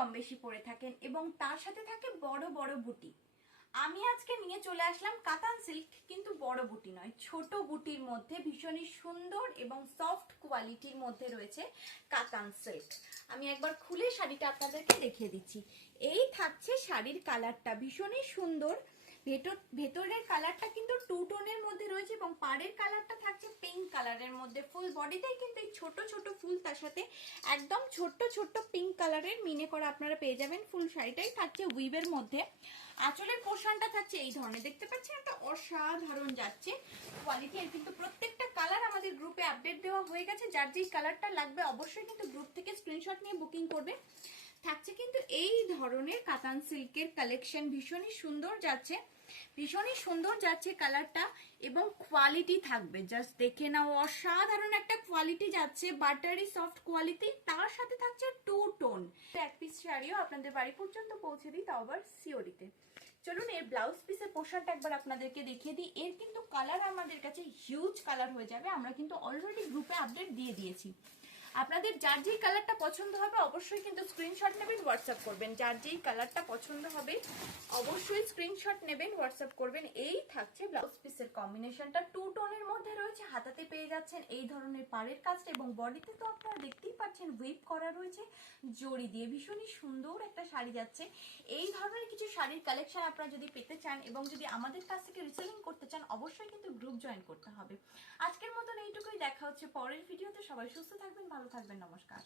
কম বেশি পরে থাকেন এবং তার সাথে থাকে বড় বড় বুটি। আমি আজকে নিয়ে চলে আসলাম কাতান সিল্ক, কিন্তু বড় বুটি নয়, ছোট বুটির মধ্যে ভীষণই সুন্দর এবং সফট কোয়ালিটির মধ্যে রয়েছে কাতান সিল্ক। আমি একবার খুলে শাড়িটা আপনাদেরকে দেখিয়ে দিচ্ছি। এই থাকছে শাড়ির কালারটা, ভীষণই সুন্দর। ভেতরের কালারটা কিন্তু টু টোনের মধ্যে রয়েছে এবং পাড়ের কালারটা থাকছে পিঙ্ক কালারের মধ্যে। ফুল বডিটাই কিন্তু এই ছোট ছোট ফুল, তার সাথে একদম ছোট্ট ছোট্ট পিঙ্ক কালারের মিনে করা আপনারা পেয়ে যাবেন। ফুল শাড়িটাই থাকছে উইভের মধ্যে। আঁচলের পোর্শনটা থাকছে এই ধরনের, দেখতে পাচ্ছেন একটা অসাধারণ যাচ্ছে কোয়ালিটি। এর কিন্তু প্রত্যেকটা কালার আমাদের গ্রুপে আপডেট দেওয়া হয়ে গেছে। যার যেই কালারটা লাগবে অবশ্যই কিন্তু গ্রুপ থেকে স্ক্রিনশট নিয়ে বুকিং করবে। থাকছে কিন্তু এই ধরনের কাতান সিল্কের কালেকশন, ভীষণই সুন্দর যাচ্ছে, ভীষণই সুন্দর যাচ্ছে কালারটা এবং কোয়ালিটি থাকবে জাস্ট দেখে নাও, অসাধারণ একটা কোয়ালিটি যাচ্ছে, বাটারি সফট কোয়ালিটি। তার সাথে থাকছে টু টোন। এক পিস শাড়িও আপনাদের বাড়ি পর্যন্ত পৌঁছে দিই, তাও আবার সিওরিতে। চলুন এর ব্লাউজ পিসের পোশাকটা একবার আপনাদেরকে দেখিয়ে দিই। এর কিন্তু কালার আমাদের কাছে হিউজ কালার হয়ে যাবে, আমরা কিন্তু অলরেডি গ্রুপে আপডেট দিয়ে দিয়েছি। আপনাদের যার যেই কালারটা পছন্দ হবে অবশ্যই কিন্তু স্ক্রিনশট নেবেন, হোয়াটসঅ্যাপ করবেন। যার যেই কালারটা পছন্দ হবে অবশ্যই স্ক্রিনশট নেবেন, হোয়াটসঅ্যাপ করবেন। এই থাকছে ব্লাউজ পিসের কম্বিনেশনটা, টু টোনের মধ্যে রয়েছে। হাতাতে পেয়ে যাচ্ছেন এই ধরনের পাড়ের কাজটা এবং বডিতে তো আপনারা দেখতেই পাচ্ছেন হুইপ করা রয়েছে জড়ি দিয়ে। ভীষণই সুন্দর একটা শাড়ি যাচ্ছে। এই ধরনের কিছু শাড়ির কালেকশন আপনারা যদি পেতে চান এবং যদি আমাদের কাছ থেকে রিসেলিং করতে চান অবশ্যই কিন্তু গ্রুপ জয়েন করতে হবে। আজকের মতন এইটুকুই, দেখা হচ্ছে পরের ভিডিওতে। সবাই সুস্থ থাকবেন, ভালো থাকবেন, নমস্কার।